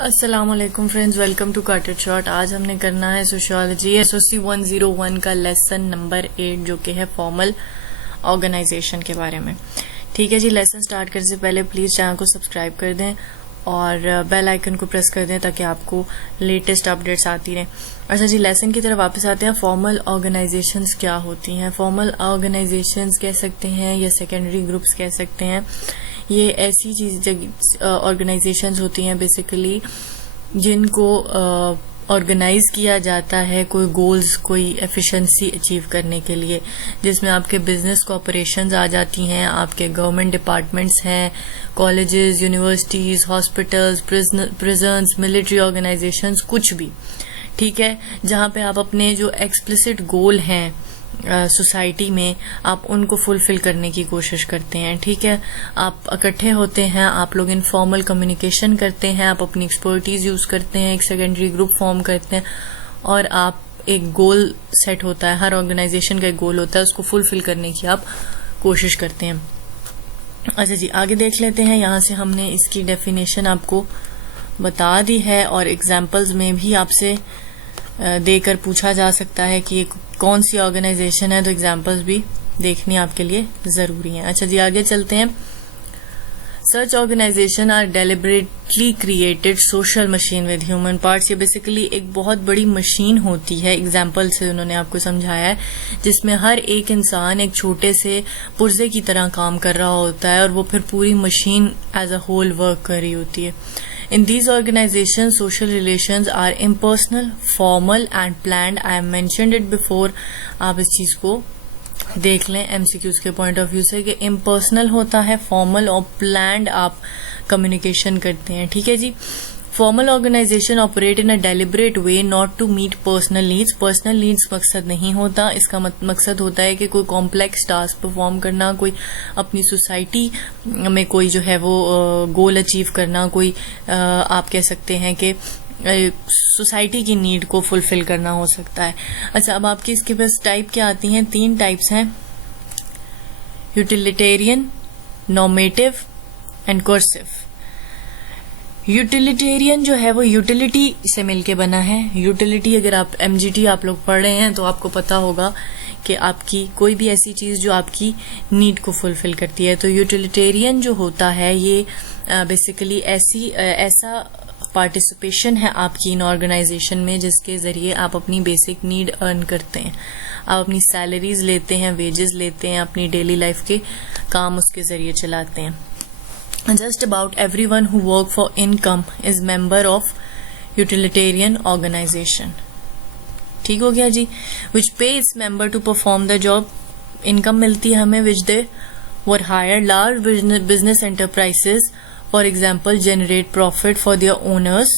अस्सलामुअलैकुम friends, welcome to कार्टेड shot. आज हमने करना है सोशियोलॉजी एसओसी 101 का लेसन नंबर 8 जो कि है फॉर्मल ऑर्गेनाइजेशन के बारे में। ठीक है जी, लेसन स्टार्ट करने से पहले प्लीज चैनल को सब्सक्राइब कर दें और बेल आइकन को प्रेस कर दें ताकि आपको लेटेस्ट अपडेट्स आती रहें। अच्छा जी, लेसन की तरफ वापस आते हैं। फॉर्मल ऑर्गेनाइजेशंस क्या होती हैं? फॉर्मल ऑर्गेनाइजेशंस कह सकते हैं या सेकेंडरी ग्रुप्स कह सकते हैं। ये ऐसी चीज ऑर्गेनाइजेशंस होती हैं बेसिकली जिनको ऑर्गेनाइज किया जाता है कोई गोल्स, कोई एफिशिएंसी अचीव करने के लिए, जिसमें आपके बिजनेस कॉर्पोरेशंस आ जाती हैं, आपके गवर्नमेंट डिपार्टमेंट्स हैं, colleges, universities, hospitals, prisons, military organisations, कुछ भी। ठीक है, जहां पे आप अपने जो एक्सप्लिसिट गोल हैं सोसाइटी में आप उनको फुलफिल करने की कोशिश करते हैं। ठीक है, आप इकट्ठे होते हैं, आप लोग इनफॉर्मल कम्युनिकेशन करते हैं, आप अपनी एक्सपर्टीज यूज करते हैं, एक सेकेंडरी ग्रुप फॉर्म करते हैं और आप एक गोल सेट होता है, हर ऑर्गेनाइजेशन का एक गोल होता है, उसको फुलफिल करने की आप कोशिश करते हैं। अच्छा जी, आगे देख लेते हैं। यहाँ से हमने इसकी डेफिनेशन आपको बता दी है और एग्जाम्पल्स में भी आपसे देकर पूछा जा सकता है कि ये कौन सी ऑर्गेनाइजेशन है, तो एग्जाम्पल्स भी देखनी आपके लिए जरूरी है। अच्छा जी, आगे चलते हैं। Such organisation are deliberately created social machine with human parts. ये बेसिकली एक बहुत बड़ी मशीन होती है, एग्जाम्पल से उन्होंने आपको समझाया है, जिसमें हर एक इंसान एक छोटे से पुर्जे की तरह काम कर रहा होता है और वो फिर पूरी machine as a whole work कर रही होती है। In these organizations, social relations are impersonal, formal and planned. I have mentioned it before. आप इस चीज को देख लें MCQs के पॉइंट ऑफ व्यू से कि impersonal होता है, formal और planned आप कम्युनिकेशन करते हैं। ठीक है जी। Formal organisation operate in a deliberate way not to meet personal needs. Personal needs मकसद नहीं होता, इसका मकसद होता है कि कोई कॉम्प्लेक्स टास्क परफॉर्म करना, कोई अपनी सोसाइटी में कोई जो है वो गोल अचीव करना, कोई आप कह सकते हैं कि सोसाइटी की नीड को फुलफिल करना हो सकता है। अच्छा, अब आपकी इसके पास टाइप क्या आती हैं? 3 टाइप्स हैं, utilitarian, normative and cursive. Utilitarian जो है वो यूटिलिटी से मिलके बना है। यूटिलिटी, अगर आप MGT आप लोग पढ़ रहे हैं तो आपको पता होगा कि आपकी कोई भी ऐसी चीज जो आपकी नीड को फुलफिल करती है। तो यूटिलिटेरियन जो होता है ये बेसिकली ऐसा पार्टिसिपेशन है आपकी इन ऑर्गेनाइजेशन में जिसके जरिए आप अपनी बेसिक नीड अर्न करते हैं। आप अपनी सैलरीज लेते हैं, वेजेस लेते हैं, अपनी डेली लाइफ के काम उसके जरिए चलाते हैं। Just about everyone who work for income is member of utilitarian organization. ठीक हो गया जी। Which pay its member to perform the job. Income मिलती है हमें which they were hired. Large business enterprises, for example, generate profit for their owners.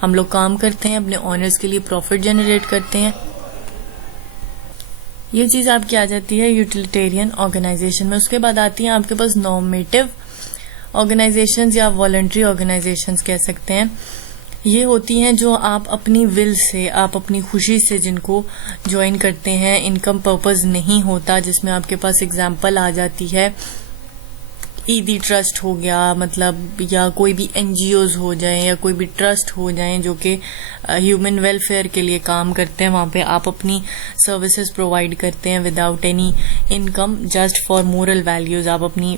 हम लोग काम करते हैं, अपने owners के लिए profit generate करते हैं। ये चीज आपकी आ जाती है utilitarian organization में। उसके बाद आती है आपके पास normative ऑर्गेनाइजेशंस या वॉलंटरी ऑर्गेनाइजेशंस कह सकते हैं। ये होती हैं जो आप अपनी विल से, आप अपनी खुशी से जिनको ज्वाइन करते हैं, इनकम पर्पस नहीं होता, जिसमें आपके पास एग्जांपल आ जाती है ईदी ट्रस्ट हो गया, मतलब या कोई भी NGOs हो जाए या कोई भी ट्रस्ट हो जाए जो कि ह्यूमन वेलफेयर के लिए काम करते हैं। वहां पे आप अपनी सर्विसेज प्रोवाइड करते हैं without any income, just for moral values. आप अपनी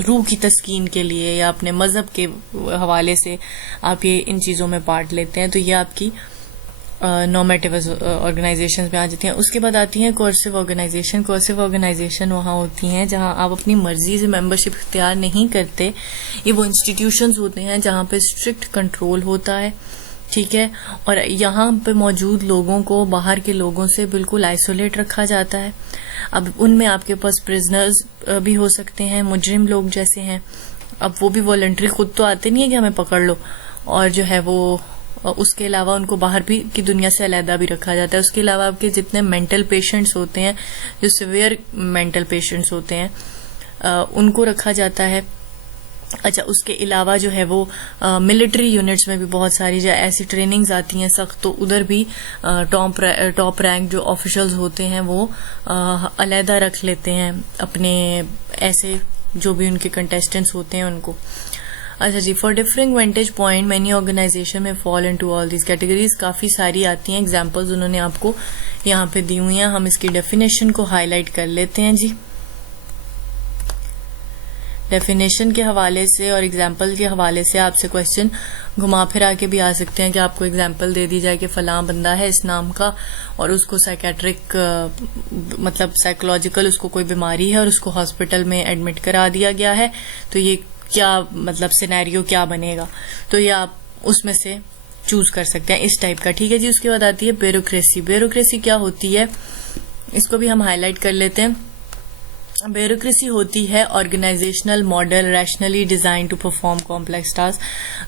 रूह की तस्कीन के लिए या अपने मजहब के हवाले से आप ये इन चीजों में पार्ट लेते हैं। तो ये आपकी नॉर्मेटिव ऑर्गेनाइजेशन में आ जाती हैं। उसके बाद आती हैं कोर्सिव ऑर्गेनाइजेशन। कोर्सिव ऑर्गेनाइजेशन वहां होती हैं जहां आप अपनी मर्जी से मेंबरशिप इख्तियार नहीं करते। ये वो इंस्टीट्यूशंस होते हैं जहां पे स्ट्रिक्ट कंट्रोल होता है। ठीक है, और यहाँ पे मौजूद लोगों को बाहर के लोगों से बिल्कुल आइसोलेट रखा जाता है। अब उनमें आपके पास प्रिजनर्स भी हो सकते हैं, मुजरिम लोग जैसे हैं। अब वो भी वॉलंटरी खुद तो आते नहीं है कि हमें पकड़ लो, और जो है वो उसके अलावा उनको बाहर भी की दुनिया से अलहदा भी रखा जाता है। उसके अलावा आपके जितने मेंटल पेशेंट्स होते हैं, जो सिवियर मेंटल पेशेंट्स होते हैं, उनको रखा जाता है। अच्छा, उसके अलावा जो है वो मिलिट्री यूनिट्स में भी बहुत सारी जो ऐसी ट्रेनिंग्स आती हैं सख्त, तो उधर भी टॉप रैंक जो ऑफिशियल्स होते हैं वो अलहदा रख लेते हैं अपने ऐसे जो भी उनके कंटेस्टेंट्स होते हैं उनको। अच्छा जी, for differing vantage point many organisation में fall into all these categories, काफी सारी आती हैं, एग्जांपल्स उन्होंने आपको यहाँ पे दी हुई हैं। हम इसकी डेफिनेशन को हाईलाइट कर लेते हैं जी। डेफिनेशन के हवाले से और एग्जाम्पल के हवाले से आपसे क्वेश्चन घुमा फिरा के भी आ सकते हैं कि आपको एग्जाम्पल दे दी जाए कि फलां बंदा है इस नाम का और उसको साइकेट्रिक मतलब साइकोलॉजिकल उसको कोई बीमारी है और उसको हॉस्पिटल में एडमिट करा दिया गया है, तो ये क्या मतलब सिनेरियो क्या बनेगा, तो ये आप उसमें से चूज कर सकते हैं इस टाइप का। ठीक है जी। उसके बाद आती है ब्यूरोक्रेसी। ब्यूरोक्रेसी क्या होती है इसको भी हम हाईलाइट कर लेते हैं। ब्यूरोक्रेसी होती है organisational model rationally design to perform complex task.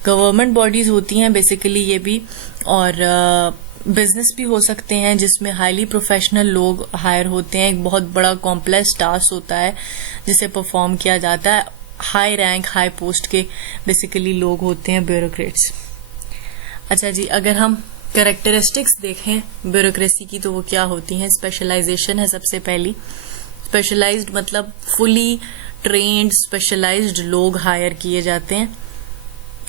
Government bodies होती हैं बेसिकली ये भी, और बिजनेस भी हो सकते हैं जिसमें हाईली प्रोफेशनल लोग हायर होते हैं। एक बहुत बड़ा कॉम्प्लेक्स टास्क होता है जिसे परफॉर्म किया जाता है। हाई रैंक हाई पोस्ट के बेसिकली लोग होते हैं ब्यूरोक्रेट्स। अच्छा जी, अगर हम कैरेक्टरिस्टिक्स देखें ब्यूरोक्रेसी की तो वो क्या होती हैं। स्पेशलाइजेशन है सबसे पहली। स्पेशलाइज्ड मतलब फुली ट्रेन्ड स्पेशलाइज्ड लोग हायर किए जाते हैं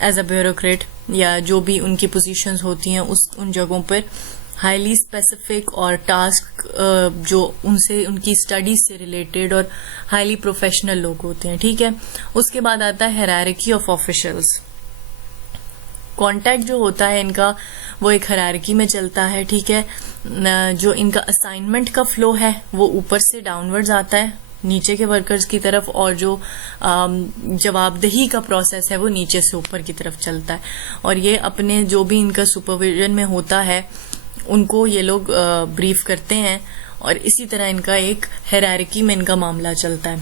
एज अ ब्यूरोक्रेट, या जो भी उनकी पोजीशंस होती हैं उन जगहों पर हाईली स्पेसिफिक और टास्क जो उनसे उनकी स्टडीज से रिलेटेड और हाईली प्रोफेशनल लोग होते हैं। ठीक है। उसके बाद आता है हायरार्की ऑफ ऑफिशियल्स। कॉन्टैक्ट जो होता है इनका वो एक हायरार्की में चलता है। ठीक है। जो इनका असाइनमेंट का फ्लो है वो ऊपर से डाउनवर्ड्स आता है नीचे के वर्कर्स की तरफ, और जो जवाबदेही का प्रोसेस है वो नीचे से ऊपर की तरफ चलता है। और ये अपने जो भी इनका सुपरविजन में होता है उनको ये लोग ब्रीफ करते हैं, और इसी तरह इनका एक हायरार्की में इनका मामला चलता है।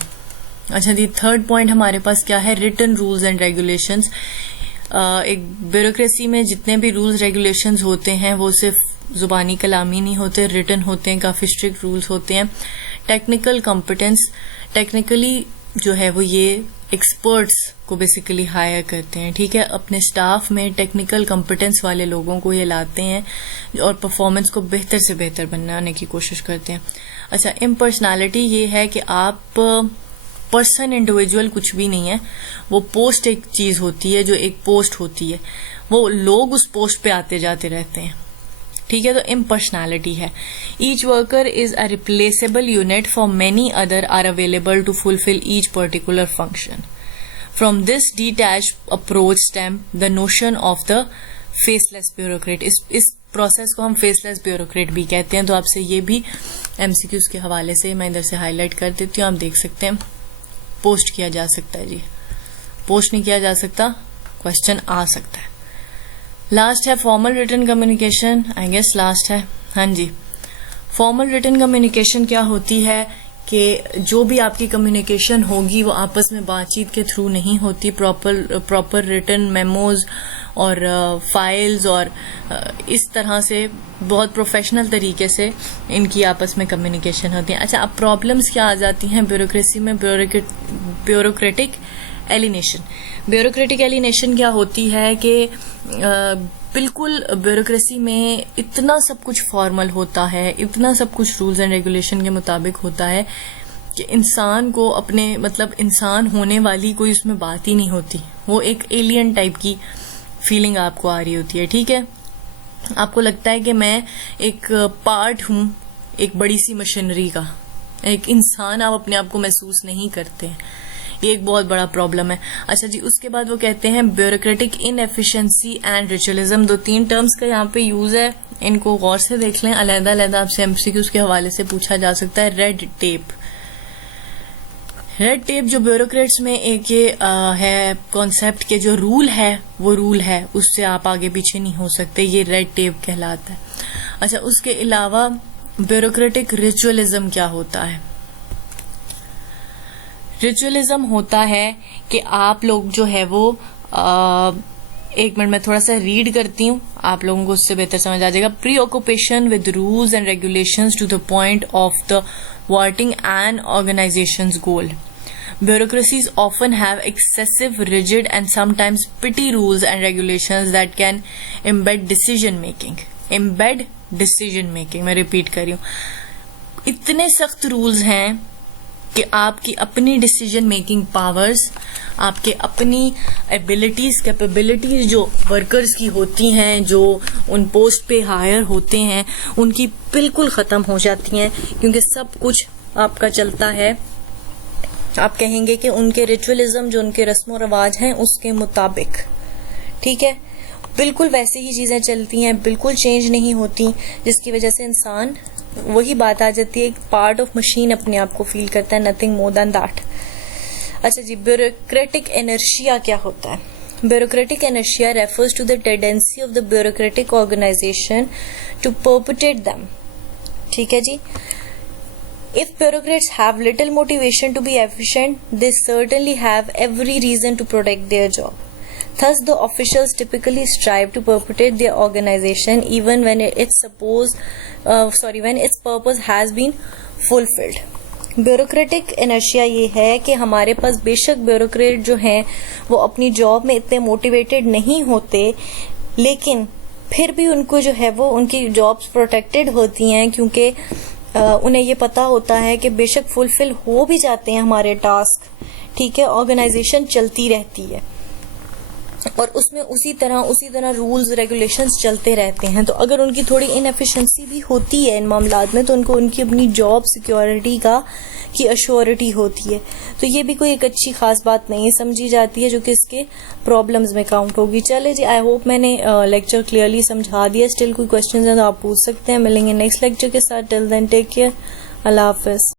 अच्छा जी, थर्ड पॉइंट हमारे पास क्या है, रिटन रूल्स एंड रेगुलेशंस। एक ब्यूरोक्रेसी में जितने भी रूल्स रेगुलेशंस होते हैं वो सिर्फ जुबानी कलामी नहीं होते, रिटन होते हैं, काफी स्ट्रिक्ट रूल्स होते हैं। टेक्निकल कॉम्पिटेंस, टेक्निकली जो है वो ये एक्सपर्ट्स को बेसिकली हायर करते हैं। ठीक है। अपने स्टाफ में टेक्निकल कॉम्पिटेंस वाले लोगों को ये लाते हैं और परफॉर्मेंस को बेहतर से बेहतर बनाने की कोशिश करते हैं। अच्छा, इम्पर्सनैलिटी ये है कि आप पर्सन इंडिविजुअल कुछ भी नहीं है, वो पोस्ट एक चीज होती है, जो एक पोस्ट होती है वो लोग उस पोस्ट पे आते जाते रहते हैं। ठीक है। तो इम्पर्सनैलिटी है। Each worker is a replaceable unit for many other are available to fulfil each particular function. From this detached approach stem the notion of the faceless bureaucrat. इस प्रोसेस को हम फेसलेस ब्यूरोक्रेट भी कहते हैं। तो आपसे ये भी एमसीक्यूज के हवाले से मैं इधर से हाईलाइट कर देती हूँ, आप देख सकते हैं। पोस्ट किया जा सकता है जी, पोस्ट नहीं किया जा सकता, क्वेश्चन आ सकता है। लास्ट है formal written communication, I guess last है। हाँ जी, फॉर्मल रिटन कम्युनिकेशन क्या होती है कि जो भी आपकी कम्युनिकेशन होगी वो आपस में बातचीत के थ्रू नहीं होती। प्रॉपर रिटन मेमोज और फाइल्स और इस तरह से बहुत प्रोफेशनल तरीके से इनकी आपस में कम्युनिकेशन होती है। अच्छा, अब प्रॉब्लम्स क्या आ जाती हैं ब्यूरोक्रेसी में। Bureaucratic alienation. ब्यूरोक्रेटिक एलिनेशन क्या होती है कि बिल्कुल ब्यूरोक्रेसी में इतना सब कुछ फॉर्मल होता है, इतना सब कुछ रूल्स एंड रेगुलेशन के मुताबिक होता है कि इंसान को अपने मतलब इंसान होने वाली कोई उसमें बात ही नहीं होती। वो एक एलियन टाइप की फीलिंग आपको आ रही होती है। ठीक है। आपको लगता है कि मैं एक पार्ट हूं एक बड़ी सी मशीनरी का, एक इंसान आप अपने आप को महसूस नहीं करते। ये एक बहुत बड़ा प्रॉब्लम है। अच्छा जी, उसके बाद वो कहते हैं bureaucratic inefficiency and ritualism. 2-3 terms का यहाँ पे यूज है, इनको गौर से देख लें। अलग-अलग आपसे एमसीक्यूज के हवाले से पूछा जा सकता है। Red tape. रेड टेप जो ब्यूरोक्रेट्स में एक ये है कॉन्सेप्ट के जो रूल है वो रूल है, उससे आप आगे पीछे नहीं हो सकते, ये रेड टेप कहलाता है। अच्छा, उसके अलावा ब्यूरोक्रेटिक रिचुअलिज्म क्या होता है। रिचुअलिज्म होता है कि आप लोग जो है वो एक मिनट में थोड़ा सा रीड करती हूँ, आप लोगों को उससे बेहतर समझ आ जाएगा। Preoccupation with rules and regulations to the point of the thwarting an organization's goal. Bureaucracies often have excessive, rigid and sometimes petty rules and regulations that can embed decision making. Embed decision making, मैं repeat कर रही हूँ। इतने सख्त rules हैं कि आपकी अपनी डिसीजन मेकिंग पावर्स, आपके अपनी एबिलिटीज, कैपेबिलिटीज जो वर्कर्स की होती हैं, जो उन पोस्ट पे हायर होते हैं, उनकी बिल्कुल खत्म हो जाती हैं, क्योंकि सब कुछ आपका चलता है, आप कहेंगे कि उनके रिचुअलिज्म, जो उनके रस्म रिवाज हैं, उसके मुताबिक। ठीक है, बिल्कुल वैसे ही चीजें चलती हैं, बिल्कुल चेंज नहीं होती, जिसकी वजह से इंसान, वही बात आ जाती है, एक पार्ट ऑफ मशीन अपने आप को फील करता है, नथिंग मोर देन दैट। अच्छा जी, ब्यूरोक्रेटिक इनर्शिया क्या होता है? Bureaucratic inertia refers to the tendency of the bureaucratic organisation to perpetrate them. ठीक है जी। If bureaucrats have little motivation to be efficient, they certainly have every reason to protect their job. Thus, the officials typically strive to perpetuate their organization even when when its purpose has been fulfilled. Bureaucratic inertia ये है कि हमारे पास बेशक bureaucrat जो हैं वो अपनी job में इतने मोटिवेटेड नहीं होते, लेकिन फिर भी उनको जो है वो उनकी जॉब्स प्रोटेक्टेड होती हैं, क्योंकि उन्हें ये पता होता है कि बेशक फुलफिल हो भी जाते हैं हमारे टास्क, ठीक है, ऑर्गेनाइजेशन चलती रहती है और उसमें उसी तरह रूल्स रेगुलेशंस चलते रहते हैं। तो अगर उनकी थोड़ी इनएफिशिएंसी भी होती है इन मामलात में, तो उनको उनकी अपनी जॉब सिक्योरिटी की अश्योरिटी होती है। तो ये भी कोई एक अच्छी खास बात नहीं समझी जाती है, जो कि इसके प्रॉब्लम्स में काउंट होगी। चले जी, आई होप मैंने लेक्चर क्लियरली समझा दिया। स्टिल कोई क्वेश्चन है तो आप पूछ सकते हैं। मिलेंगे नेक्स्ट लेक्चर के साथ। टिल देन टेक केयर, अल्लाह हाफिज।